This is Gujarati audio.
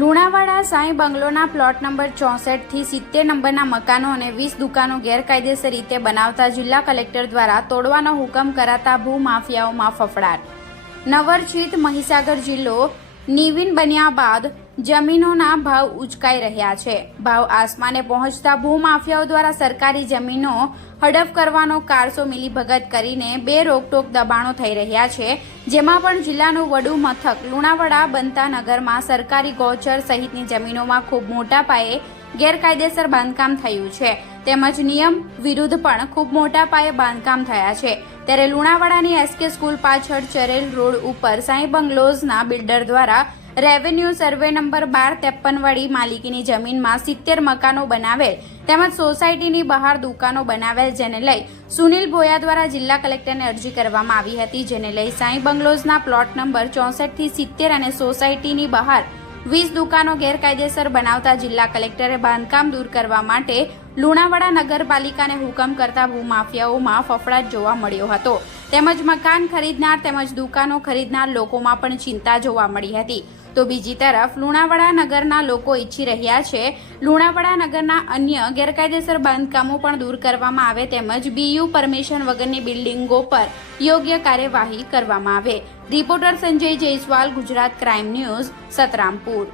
લુણાવાડા સાંઈ બંગલોના પ્લોટ નંબર 64 થી 70 નંબરના મકાનો અને 20 દુકાનો ગેરકાયદેસર રીતે બનાવતા જિલ્લા કલેક્ટર દ્વારા તોડવાનો હુકમ કરાતા ભૂમાફિયાઓમાં ફફડાટ। નવરચિત મહીસાગર જિલ્લો નિવિન બન્યા બાદ જમીનોના ભાવ ઉચકાઈ રહ્યા છે। ભાવ આસમાને પહોંચતા ભૂમાફિયાઓ દ્વારા સરકારી જમીનો હડપ કરવાનો કારસો મિલીભગત કરીને બે રોકટોક દબાણો થઈ રહ્યા છે। જેમાં પણ જિલ્લાનું વડું મથક લુણાવાડા બનતા નગરમાં સરકારી ગૌચર સહિતની જમીનોમાં ખૂબ મોટા પાયે ગેરકાયદેસર બાંધકામ થયું છે તેમજ નિયમ વિરુદ્ધ પણ ખૂબ મોટા પાયે બાંધકામ થયા છે। ત્યારે લુણાવાડાની એસકે સ્કૂલ પાછળ ચરેલ રોડ ઉપર સાંઈ બંગલોઝના બિલ્ડર દ્વારા રેવન્યુ સર્વે નંબર 1253 વાળી માલિકીની જમીનમાં 70 મકાનો બનાવેલ તેમજ સોસાયટીની બહાર દુકાનો બનાવેલ, જેને લઈ સુનિલ ભોયા દ્વારા જિલ્લા કલેક્ટરને અરજી કરવામાં આવી હતી। જેને લઈ સાંઈ બંગલોઝના પ્લોટ નંબર 64 થી 70 અને સોસાયટીની બહાર 20 દુકાનો ગેરકાયદેસર બનાવતા જિલ્લા કલેક્ટરે બાંધકામ દૂર કરવા માટે લુણાવાડા નગરપાલિકાને હુકમ કરતા ભૂમાફિયાઓમાં ફફડાટ જોવા મળ્યો હતો તેમજ મકાન ખરીદનાર તેમજ દુકાનો ખરીદનાર લોકોમાં પણ ચિંતા જોવા મળી હતી। તો બીજી તરફ લુણાવાડા નગરના લોકો ઈચ્છી રહ્યા છે લુણાવાડા નગરના અન્ય ગેરકાયદેસર બાંધકામો પણ દૂર કરવામાં આવે તેમજ બીયુ પરમિશન વગરની બિલ્ડિંગો પર યોગ્ય કાર્યવાહી કરવામાં આવે। Reporter Sanjay Jaiswal, Gujarat crime news, Santrampur.